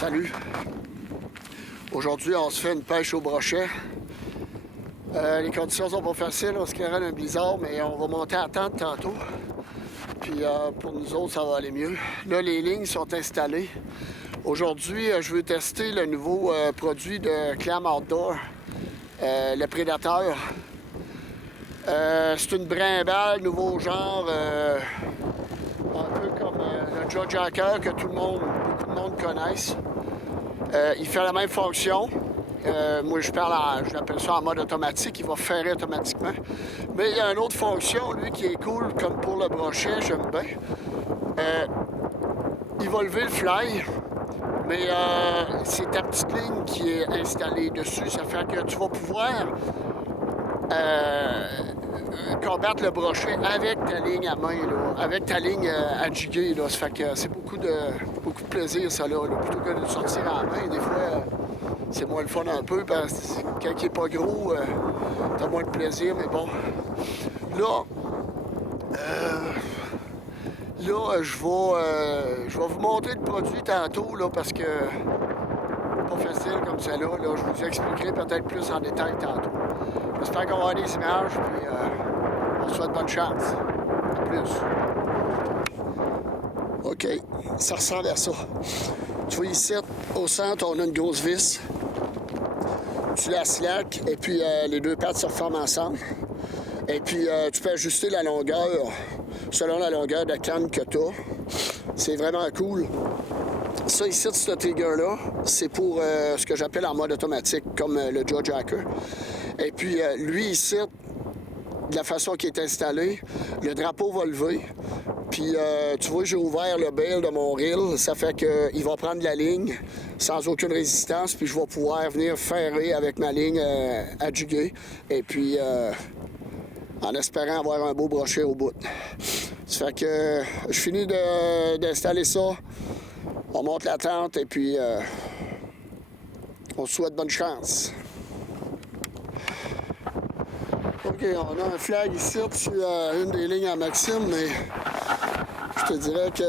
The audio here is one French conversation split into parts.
Salut! Aujourd'hui, on se fait une pêche au brochet. Les conditions sont pas faciles, on se carré un blizzard, mais on va monter à tente tantôt. Puis pour nous autres, ça va aller mieux. Là, les lignes sont installées. Aujourd'hui, je veux tester le nouveau produit de Clam Outdoor, le Prédateur. C'est une brimballe, nouveau genre, un peu comme le Joe Jacker que beaucoup de monde connaisse. Il fait la même fonction. Moi, je l'appelle ça en mode automatique. Il va ferrer automatiquement. Mais il y a une autre fonction, lui, qui est cool, comme pour le brochet, j'aime bien. Il va lever le fly, mais c'est ta petite ligne qui est installée dessus. Ça fait que tu vas pouvoir combattre le brochet avec ta ligne à main, là, avec ta ligne à jiguer. Là. Ça fait que c'est beaucoup de plaisir, ça, là, plutôt que de sortir à la main. Des fois, c'est moins le fun un peu, parce que quand il n'est pas gros, t'as moins de plaisir, mais bon. Là, je vais vous montrer le produit tantôt, là, parce que pas facile comme ça, là. Je vous expliquerai peut-être plus en détail tantôt. J'espère qu'on va avoir des images, puis on se souhaite bonne chance. À plus. OK, ça ressemble à ça. Tu vois ici, au centre, on a une grosse vis. Tu la slack, et puis les deux pattes se reforment ensemble. Et puis, tu peux ajuster la longueur selon la longueur de canne que tu as. C'est vraiment cool. Ça ici, ce trigger-là, c'est pour ce que j'appelle en mode automatique, comme le Joe Jacker. Et puis, lui ici, de la façon qu'il est installé, le drapeau va lever. Puis, tu vois, j'ai ouvert le bail de mon reel. Ça fait qu'il va prendre la ligne sans aucune résistance. Puis, je vais pouvoir venir ferrer avec ma ligne à jiguer. Et puis, en espérant avoir un beau brochet au bout. Ça fait que je finis d'installer ça. On monte la tente et puis on se souhaite bonne chance. OK, on a un flag ici sur une des lignes à Maxime, mais je te dirais que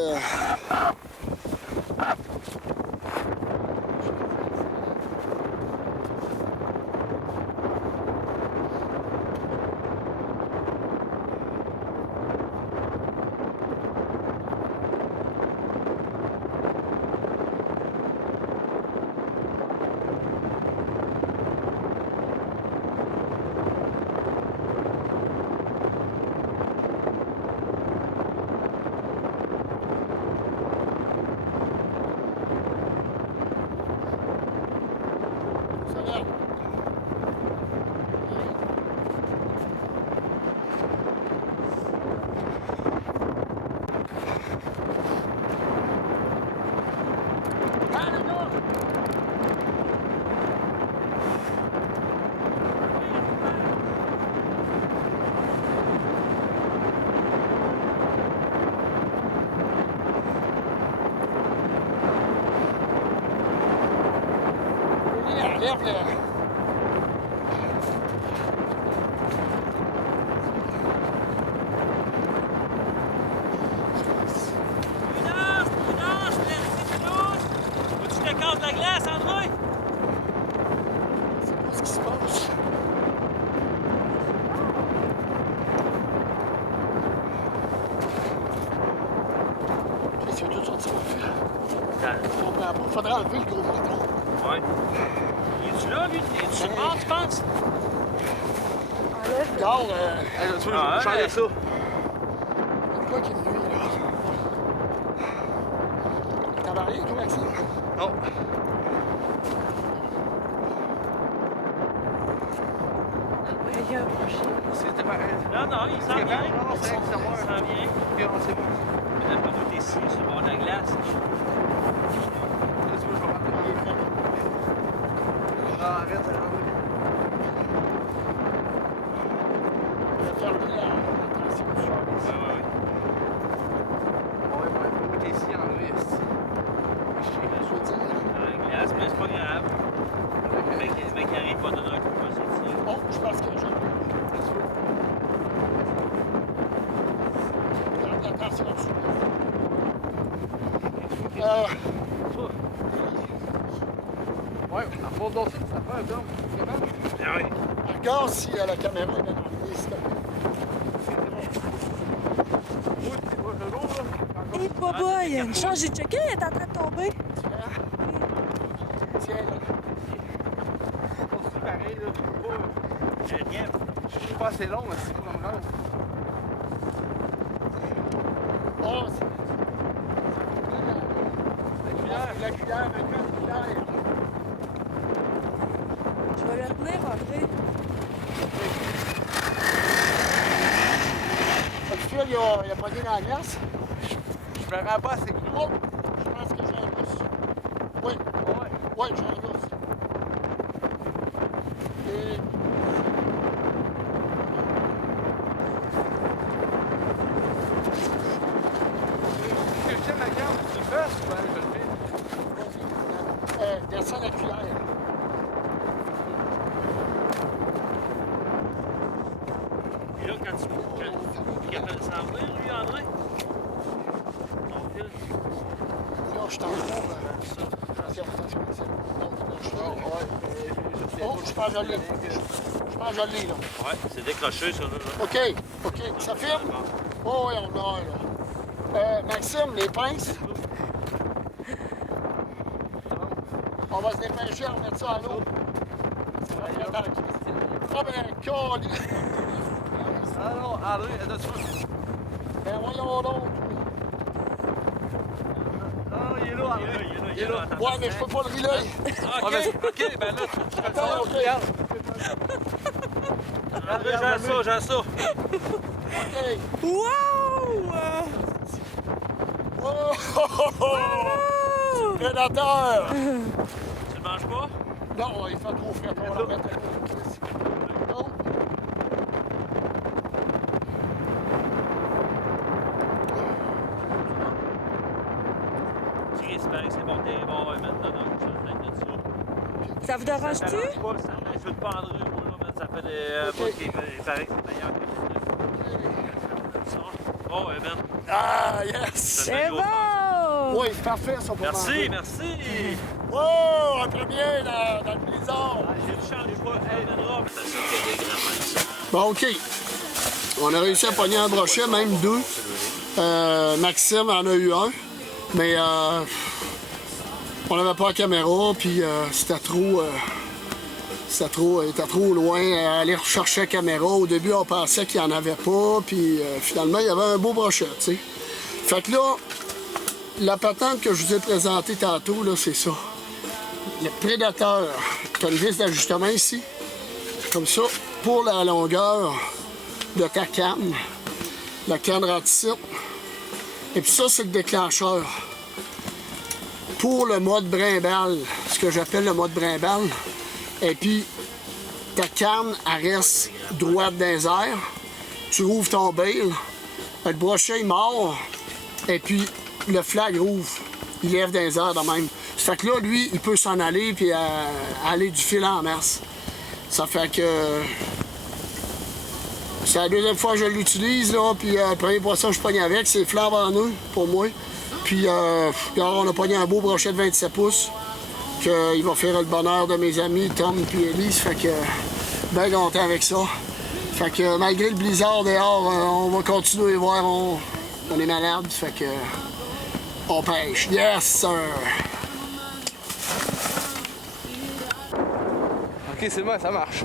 lève le... La glace, André! C'est pas ce qui se passe. OK, c'est tout sorti mon fil. Je comprends pas. Faudrait enlever le gros bâton. Ouais. Es-tu là, lui? Es-tu mort, tu penses? Regarde, j'enlève ça. Quoi qu'il y ait de nuit, là? T'avais rien, toi, Maxime? Non. Il y a un brochet. C'était pareil. Non, il s'en vient. Non, Il s'en vient. OK, c'est bon. Mais d'après moi, t'es ici, sur le bord de la glace. Arrête, La glace, mais c'est pas grave. Le mec arrive pas donner un coup de sortir. Oh, je pense que j'ai... Attention dessus. Ouais, à fond dans ça, ça fait un temps. Comment? Ah oui. Regarde si la caméra est bien emmenée, s'il te plaît. Oui, c'est pas le long, là. Hé, boboy, une chance, j'ai checké, elle est en train de tomber. Tiens, là. C'est pareil, là. Je suis pas assez long, mais c'est pas comme grave. Oh, c'est... La cuillère, maintenant, la cuillère. Je vais le tenir, André. Le fil, il a pogné dans la glace. Je me rends pas assez gros. Oh, je pense que j'ai un rousse. Oui, Ouais. oui, j'ai un rousse. Et... Si je tiens la garde, tu le fais, je le fais. Descends la cuillère. Et là, quand tu appelles ça venir, lui, André? Ton fil? Là, je t'en Attention, attention. Oh, je pense que je l'ai. Je pense que je l'ai, là. Ouais, c'est décroché, ça, là. OK, OK. Ça filme? Oh, oui, on a, là. Maxime, les pinces. On va se dépêcher à remettre ça à l'eau. Ça va être dans le Ah, ben, câlisse. Ah non, André, elle a dessus. Ben, voyons donc. Non, il est là, André. Il est là. Ouais, mais je peux pas le relay. Ah, OK, OK, ben là, tu fais ça, OK. regarde. André, j'ai ça. OK. Wow! Oh! Prédateur! Tu le manges pas? Non, il fait trop frais. On va la mettre à l'eau. Non. Tu espères que c'est bon, t'es bon, ouais, maintenant, donc, je vais te mettre de ça. Ça vous dérange-tu? Ça m'insulte pas, André, moi, là, mais ça fait des bouts qui paraît que c'est meilleur que le ça. Oh, ouais, Ben. Ah, yes! C'est bon! Oui, c'est parfait, ça, pour Merci, manger. merci. Oh, un premier dans le blizzard. J'ai le champ, les fois, elle viendra. C'est sûr qu'il y a des grammes. Bon, OK. On a réussi à pogner un brochet, même deux. Maxime en a eu un. Mais on n'avait pas la caméra, puis c'était trop... il était trop loin à aller rechercher la caméra. Au début, on pensait qu'il n'y en avait pas, puis finalement, il y avait un beau brochet, tu sais. Fait que là, la patente que je vous ai présentée tantôt, là, c'est ça. Le prédateur. Tu as une vis d'ajustement ici, comme ça, pour la longueur de ta canne. La canne ratissite. Et puis ça, c'est le déclencheur. Pour le mode brimballe, ce que j'appelle le mode brimballe. Et puis, ta canne, elle reste droite dans les airs. Tu ouvres ton bail. Le brochet, il mord. Et puis, le flag ouvre. Il lève dans les airs de même. Ça fait que là, lui, il peut s'en aller puis aller du fil en masse. Ça fait que... C'est la deuxième fois que je l'utilise, là. Puis, le premier poisson que je pogne avec, c'est flamme en eux, pour moi. Puis, on a pogné un beau brochet de 27 pouces. Il va faire le bonheur de mes amis Tom et Elise, fait que bien content avec ça. Fait que malgré le blizzard dehors, on va continuer à voir, on est malade, fait que on pêche. Yes sir! OK, c'est bon, ça marche.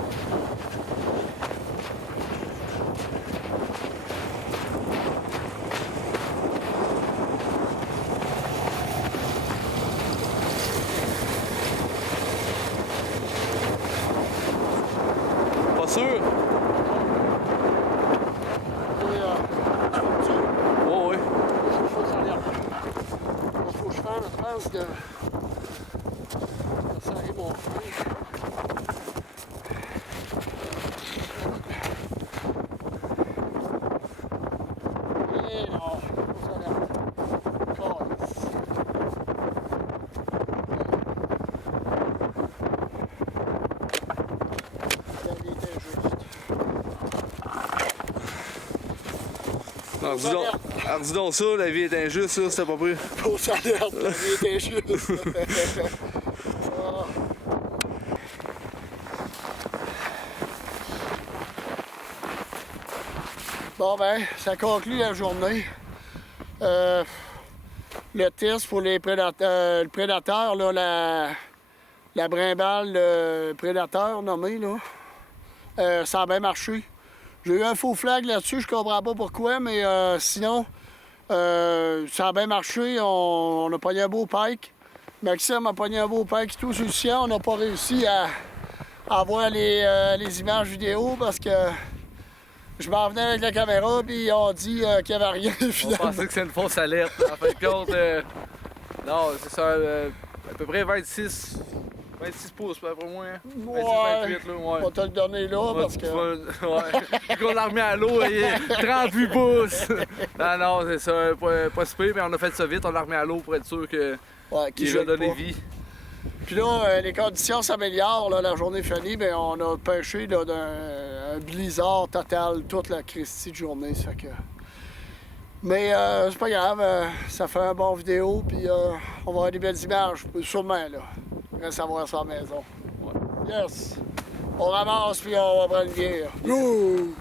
Pas sûr? Oh, oui. Faut que je fasse une trace de serrer mon frein. Et non, ça a l'air. Calice. La vie était juste. Alors, dis donc ça, la vie est injuste, là, c'était pas pris. Fausse alerte, la vie était juste. Ah. Bon, ben, ça conclut la journée. Le test pour les prédateurs, le prédateur, là, la brimballe, le prédateur nommé, là, ça a bien marché. J'ai eu un faux flag là-dessus, je comprends pas pourquoi, mais sinon, ça a bien marché. On a pogné un beau pike. Maxime a pogné un beau pike et tout sur le ciel. On n'a pas réussi à avoir les images vidéo parce que je m'en venais avec la caméra puis on dit qu'il n'y avait rien On finalement. pensait que c'était une fausse alerte. En fin de compte, non, c'est ça, à peu près 26 pouces, pour moi. Hein? 26, 28, là, On ouais. va te le donner là parce que. Ouais. On l'a remis à l'eau, il est 38 pouces. Non, c'est ça, pas si pire, mais on a fait ça vite, on l'a remis à l'eau pour être sûr qu'il Ouais, qui va gèle donner pas. vie. Puis là, les conditions s'améliorent, là, la journée finie, mais on a pêché là, d'un blizzard total toute la Christie de journée. Ça fait que... Mais c'est pas grave, ça fait un bon vidéo, puis on va avoir des belles images, sûrement, là. Reste à voir ça à la maison. Ouais. Yes! On ramasse, puis on va prendre une bière. Go!